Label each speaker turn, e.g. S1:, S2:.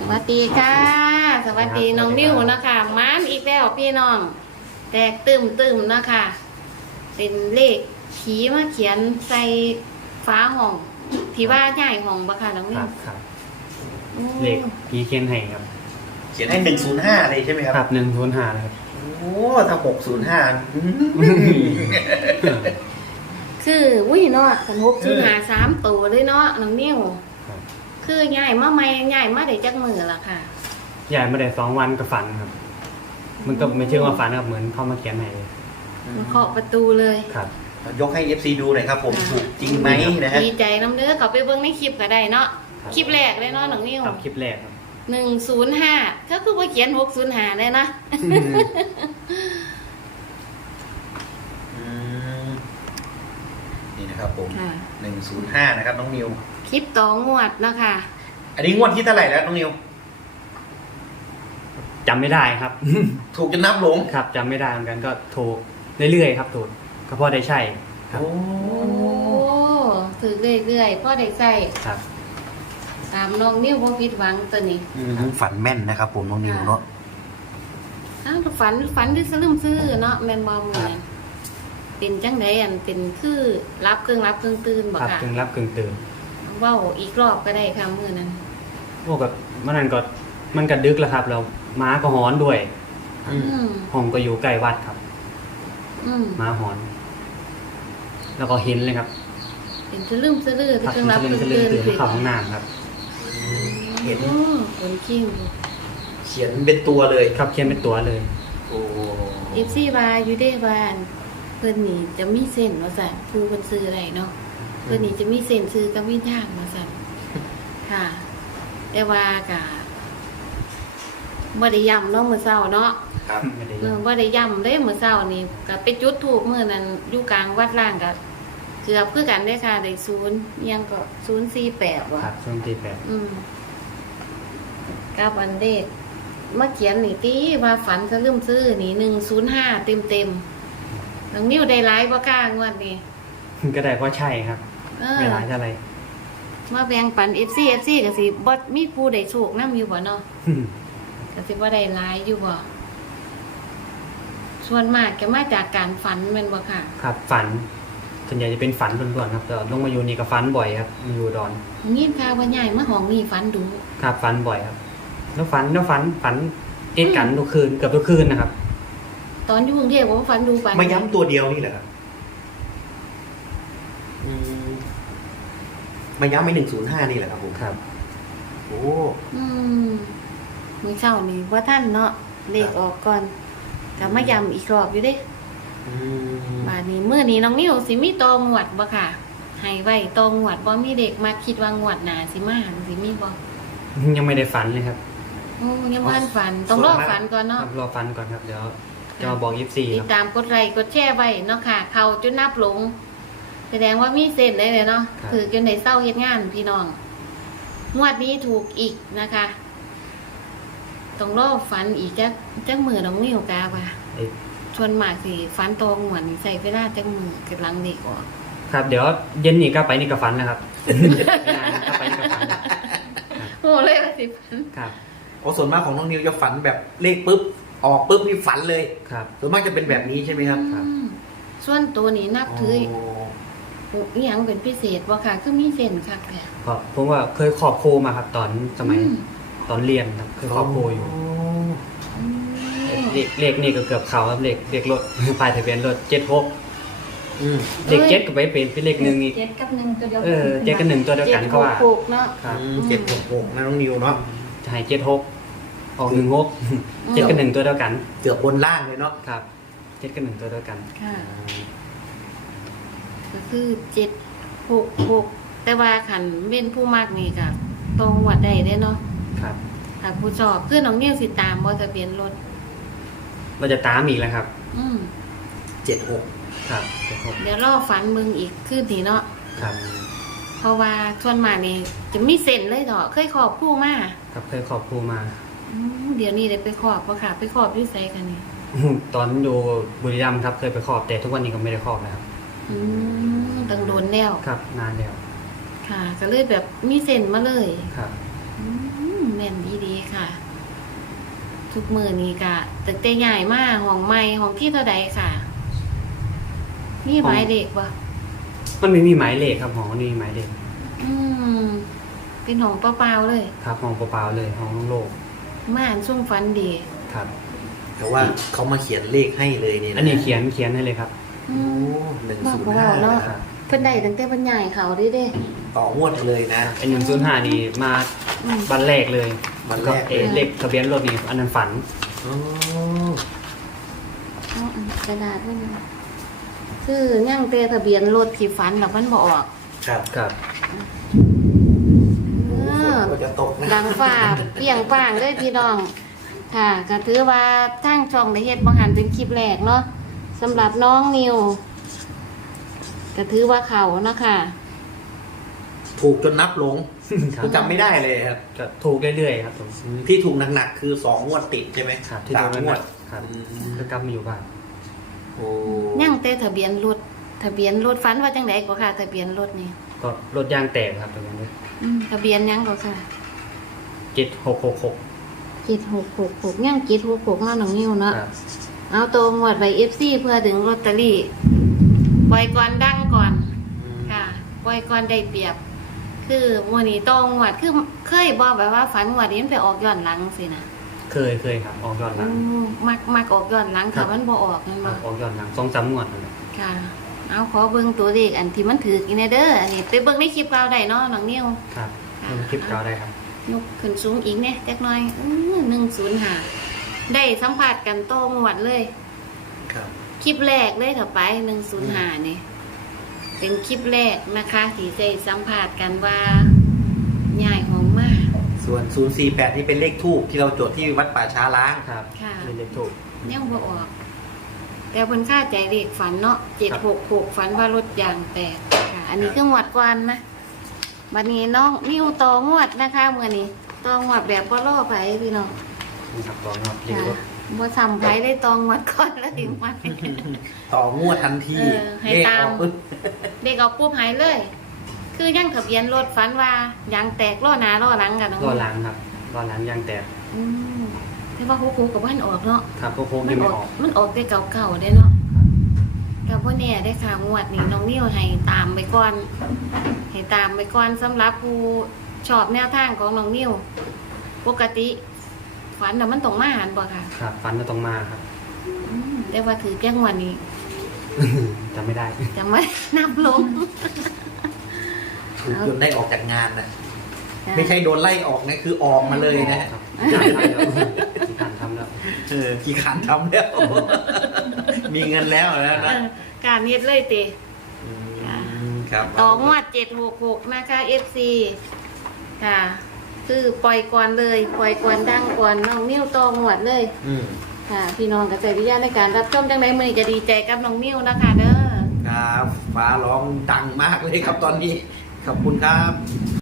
S1: สวัสดีค่ะสวัสดีน้องนิ้วนะคะมานอีกแล้วพี่น้องแตกตึมนะคะเป็นเลขผีมาเขียนใส่ฟ้าห้องที่ว่าใหญ่ห้องบ่ค่ะน้องนิ้ว
S2: ครับเลขผีเขียนให้ครับ
S3: เขียนให้105เลยใช่ไหมครับ
S2: ครับ105นะครับ
S3: โอ้ถ้า605
S1: คืออุ้ยเนาะกัน605 3ตัวเลยเนาะน้องนิ้ว
S2: ครับ
S1: คือใหญ่มาใหม่ใหญ่มาได้จักมือละค่ะ
S2: ยายมาได้2 วันก็ฝันครับ มันก็ไม่เชื่อว่าฝันครับเหมือนเขามาเขียนให้เลย
S1: มาเคาะประตูเลย
S2: ครับ
S3: ยกให้ FC ดูหน่อยครับผมถูกจริงไหมนะฮะ
S1: ดีใจน้ำเด้อเขาไปเบิ่งในคลิปก็ได้เนาะ
S2: ครับ
S1: คลิปแรกเลยเนาะน้องนิ้ว
S2: ครับคลิปแรกครับ
S1: 105ก็คือว่าเขียน605เลยนะ
S3: นี่นะครับผม
S1: ค่ะ
S3: 105นะครับน้องนิว
S1: คลิปต่องวดนะคะ
S3: อันนี้งวดที่เท่าไหร่แล้วน้องนิว
S2: จำไม่ได้ครับ
S3: ถูกจนนับหลง
S2: ครับจำไม่ได้เหมือนกันก็ถูกเรื่อยๆครับถูกก็พอได้ใช่ครับ
S3: โอ้
S1: โอ้ถือเรื่อยๆพ่อได้ใส่
S2: ครับ
S1: ตามน้องนิ้วบ่ผิดหวังตัวนี้
S3: ฝันแม่นนะครับผมน้องนิวเนาะ
S1: อ้าวฝันที่สลืมซื่อเนาะแม่นบ่เหมือนเป็นจังไดอันเป็นคือรับเครื่องรับเครื่องตื่นบ่
S2: ครับ
S1: ค่ะ
S2: กึ่งรับกึ่งตื่น
S1: เว้าอีกรอบก็ได้ค่ะมื้อนั้น
S2: โอ้กับมันก็ดึกแล้วครับแล้วม้าก็หอนด้วย
S1: อืม
S2: ห้องก็อยู่ใกล้วัดครับ
S1: อืม
S2: ม้าหอน แล้วก็เห็นเลยครับ
S1: เป็นสลืมซื่อที่
S2: ครับ
S1: เครื่องรับเครื่อง
S2: จะ
S1: ตื่น
S2: ตื่นเข้าห้องน้ำครับ
S3: เห็น
S1: คนคิง
S3: เขียนเป็นตัวเลย
S2: ครับเขียนเป็นตัวเลย
S3: โอ้
S1: FC ว่าอยู่ได้ว่าอันเพิ่นนี่จะมีเส้นว่าซั่นผู้เพิ่นซื้ออะไรเนาะ เพื่อนนี่จะมีเส้นซื้อกับวิญญาณมาสั่นค่ะ แต่ว่ากะบ่ได้ย้ำเนาะมื้อเช้าเนาะ
S3: ครับ
S2: ไม่ได้
S1: บ่ได้ย้ำเด้มื้อเช้านี่ก็ไปจุดธูปมื้อนั้นอยู่กลางวัดล่างก็เกือบคือกันได้ค่ะได้0ยังก็048ว่ะ
S2: ครับช่วงที่แปด
S1: กับอันเด็กมาเขียนนี่ติว่าฝันซะลืมซื้อนี่105เต็มๆน้องนิ้วได้หลายบ่กล้างวดนี้
S2: ก็ได้เพราะใช่ครับ
S1: เออ
S2: ไม่หลายเท่าไหร่
S1: มาแบ่งปัน FC ก็สิบ่มีผู้ใดโชคนำอยู่บ่เนาะก็สิบ่ได้หลายอยู่บ่ส่วนมากก็มาจากการฝันแม่นบ่ค่ะ
S2: ครับฝันส่วนใหญ่จะเป็นฝันล้วนๆครับแต่ลงมาอยู่นี่ก็ฝันบ่อยครับมาอยู่ดอน
S1: ยินข่าวว่าใหญ่มาห้องนี่ฝันดุ
S2: ครับฝันบ่อยครับ แล้วฝันติดกันทุกคืนเกือบทุกคืนนะครับ
S1: ตอนอยู่กรุงเทพว่าฝันดูฝัน
S3: มาย้ำตัวเดียวนี่แหละครับมาย้ำไม่105นี่แหละครับผม
S2: ครับ
S3: โอ้
S1: อืมมื้อเช้านี่บ่ทันเนาะเลขออกก่อนก็มาย้ำอีกรอบอยู่เด้
S3: อืม
S1: บาดนี้มื้อนี้น้องนิ้วสิมีตองวดบ่ค่ะให้ไว้ตองวดบ่มีเด็กมาคิดว่างวดหน้าสิมาหันสิมีบ่
S2: ยังไม่ได้ฝันเลยครับ
S1: โอ้ยังบ่ทันฝันต้องรอฝันก่อน
S2: ค
S1: เนาะ
S2: รับรอฝันก่อนครับเดี๋ยวจะมาบอก24
S1: ติ
S2: ค
S1: ด
S2: รับ
S1: ตามกดไลค์กดแชร์ไว้เนาะค่ะ เขาจนนับหลง แสดงว่ามีเส้นได้เลยเนาะถือจนได้เศร้าเฮ็ดงานพี่น้องงวดนี้ถูกอีกนะคะต้องรอฝันอีกจักมือน้องนิ้วกาว่า
S2: เอ้ย
S1: ชวนมากสิฝันตรงหวนใส่เวลาจักมือกํลังเด็กออก
S2: ครับเดี๋ยวเย็นนี่ก็ไปนี่ก็ฝันนะครับไม่นานก็ไปนี่ก็ฝัน
S1: โอ้เลยว่าสิฝัน
S2: ครับ
S3: โอ้ส่วนมากของน้องนิวจะฝันแบบเลขปุ๊บออกปุ๊บนี่ฝันเลย
S2: ครับ
S3: ส่วนมากจะเป็นแบบนี้ใช่ไหมครับ
S2: ครับ
S1: อืมส่วนตัวนี้นับถืออีหยังเป็นพิเศษบ่ค่ะคือมีเส้นคักแท้
S2: ก็ผมว่าเคยขอบโคมาครับตอนสมัย
S1: อืม
S2: ตอนเรียนครับเคยขอบโคอยู่
S1: อืม
S2: เลขนี่ก็เกือบเขาครับเลขรถ ป้ายทะเบียนรถ76
S3: อืม
S2: เลข7ก็ไปเป็นเลข1อีก
S4: 7 กับ 1 ตัวเดียว
S2: 7กับ1ตัวเดียวกันเขาว่า
S1: 766เนาะ
S2: ครับ
S3: 766นะน้องนิวเนาะ
S2: จะให้76ออก16 7กับ1ตัวเดียวกัน
S3: เกือบบนล่างเลยเนาะ
S2: ครับ7กับ1ตัวเดียวกัน
S1: ค่ะ ก็คือ766แต่ว่าขันเป็นผู้มากนี่ก็ตรงวัดได้เนาะ
S2: ครับ
S1: ถ้าผู้ชอบคือน้องนิ้วสิตามบ่ทะเบียนรถ
S2: เราจะตามอีกแล้วครับ
S1: อืม
S3: 76
S2: ครับ
S1: เดี๋ยวรอฝันมึงอีกคืนนี้เนาะ
S2: ครับ
S1: เพราะว่าส่วนมากนี่จะมีเส้นเลยเนาะเคยขอบผู้มา
S2: ครับเคยขอบครูมา
S1: เดี๋ยวนี้ได้ไปขอบบ่ค่ะ ไปขอบอยู่ไสกันนี่
S2: ตอนอยู่บุรีรัมย์ครับเคยไปขอบแต่ทุกวันนี้ก็ไม่ได้ขอบแล้วครับ
S1: ตั้งโดนแล้ว
S2: ครับนานแล้ว
S1: ค่ะ ก็เลยแบบมีเส้นมาเลย
S2: ครับ
S1: แม่นดีทุกมือนี้กะตึกเตใหญ่มากห้องใหม่ห้องที่เท่าใดค่ะนี่หมายเลขบ่
S2: มันไม่มีหมายเลขครับห้องนี้มีหมายเลข
S1: อืมเป็นห้องเปล่าๆเลย
S2: ครับห้องเปล่าๆเลยห้องโล่ง
S1: ม่านซุ่มฟันดี
S2: ๆครับ
S3: แต่ว่าเขามาเขียนเลขให้เลยนี่นะ
S2: อันนี้เขียนให้เลยครับ
S1: อื
S3: โอ้
S1: ม
S3: หนึ่ง
S1: บอก
S3: ศูน
S1: บ่
S3: ย์ห้า
S1: เนาะ
S2: ครับ
S1: เพิ่นได้ตั้งแต่เพิ่นใหญ่เขาเด้เด้
S3: ต่องวดเลยนะ
S2: ไอ้105นี่มา
S1: อืม
S2: วันแรกเลย
S3: วันแรก
S2: เอเลขทะเบียนรถนี่อันนั้นฝัน
S3: อ๋อ
S1: เอาอันกระดาษไว้นะคือยั่งเตทะเบียนรถที่ฝันแล้วมันบ่ออก
S3: ครับ
S2: ครับ
S1: เออ
S3: ก็จะตกนะ
S1: ดังฟ้าเปรียงป้างเลยพี่น้อง ค่ะก็ถือว่าทางช่องได้เฮ็ดบ่หันเป็นคลิปแรกเนาะสำหรับน้องนิวก็ถือว่าเขาเนาะค่ะ
S3: ถูกจนนับหลง
S2: ครับ
S3: จำไม่ได้เลยครับ
S2: ก็ถูกเรื่อยๆครับผม
S3: ที่ถูกหนักๆคือ2 งวดติดใช่ไหม
S2: ครับที่
S3: สา
S2: ถู
S3: ม
S2: ก
S3: งวด
S2: ครับ
S3: อืม
S2: ก็กลับมาอยู่บ้าน
S3: โอ้
S1: ยั่งเตทะเบียนรถฝันว่าจังไดก็ค่ะ ทะเบียนรถนี่
S2: ก็รถยางแตกครับตรงนั้นเลย
S1: ทะเบียนหยังก็ค่ะ
S2: 7666
S1: 7666ยัง766เนาะน้องนิวเนาะ
S2: ครับ
S1: เอาตัวหมวดไว้ FC เพื่อถึงลอตเตอรี่ปล่อยก่อนดังก่อน ค่ะปล่อยก่อนได้เปรียบ คือวันนี้ตองหวดคือเคยบอกแบบว่าฝันหวดนี้มันไปออกย้อนหลังสินะ
S2: เคยครับออกย้อนหลัง
S1: มักออกย้อนหลัง
S2: ครั
S1: แต่
S2: บ
S1: มันบ่ออกนั่น
S2: ครั
S1: บ่
S2: บออกย้อนหลัง2-3 งวดนั่นแหละ
S1: ค่ะ เอาขอเบิ่งตัวเลขอันที่มันถือกินแน่เด้ออันนี้ไปเบิ่งในคลิปเราได้เนาะน้องนิว
S2: ครับมันคลิปเก่าได้ครับ
S1: ยกขึ้นสูงอีกเนี่ยจักหน่อย105ได้สัมผัสกันโตหมวดเลย
S3: ครับ
S1: คลิปแรกเลยเถอะไป105นี่เป็นคลิปแรกนะคะที่ได้สัมผัสกันว่าใหญ่หอมมาก
S3: ส่วน048นี่เป็นเลขทูบที่เราจดที่วัดป่าช้าล้าง
S2: ครับ
S1: ค่ะ
S2: เป็นเลขถูก
S1: ยังบ่ออก แต่เพิ่นค่าใจเลขฝันเนาะ766ฝันว่ารถยางแตกค่ะ อันนี้คือหมวดก่อนนะบัดนี้น้องนิ้วต่องวดนะคะมื้อนี้ต่องวดแบบบ่รอไผพี่น้อง
S2: นี่ครับตอนครับเลข
S1: ค่ะ
S2: รถ
S1: บ่ซ้ำไผได้ต่องวดก่อนแล้วถึงมา
S3: ต่องวดทันที
S1: ให้
S3: เลข
S1: ตาม
S3: ออกปึ๊บ
S1: เด็กเอาปุ๊บหายเลย คือยังทะเบียนรถฝันว่ายางแตกล้อหน้าล้อหลังกันน้อง
S2: รอหลังครับรอหลังยางแตก
S1: อืมแต่ว่าโคกับบ้านออกเนาะ
S2: ครับก็โค้งยังไม่ออก
S1: มันออกได้เก่าๆได้เนาะกับพ่อเนี่ยได้ข่าวงวดนี้น้องนิ้วให้ตามไปก่อนให้ตามไปก่อนสำหรับผู้ชอบแนวทางของน้องนิ้วปกติฝันแต่ะมันตรงมาหันบ่ค่ะ
S2: ครับฟันก็ต้องมาครับ
S1: ได้ว่าถือแจ้งวันนี้
S2: จำไม่ได้
S1: จะไม่ นับลง
S3: ถูกจนได้ออกจากงานนะไม่ใช่โดนไล่ออกนะคือออกมาเลยนะ
S2: ครับที่การทำแล้ว
S3: กี่ขันทำแล้ว มีเงินแล้วนะ
S1: เออการเฮ็ดเลยติ
S3: ครับ
S1: ต่องวด766นะคะ FC ค่ะ คือปล่อยก่อนเลย ปล่อยก่อนดังก่อนน้องนิ้วต่องวดเลย
S3: อืม
S1: ค่ะ พี่น้องกระจายวิญญาณในการรับชมจังไดมื้อนี้จะดีใจกับน้องนิ้วนะคะเด้อ
S3: ครับฟ้าร้องดังมากเลยครับตอนนี้ ขอบคุณครับ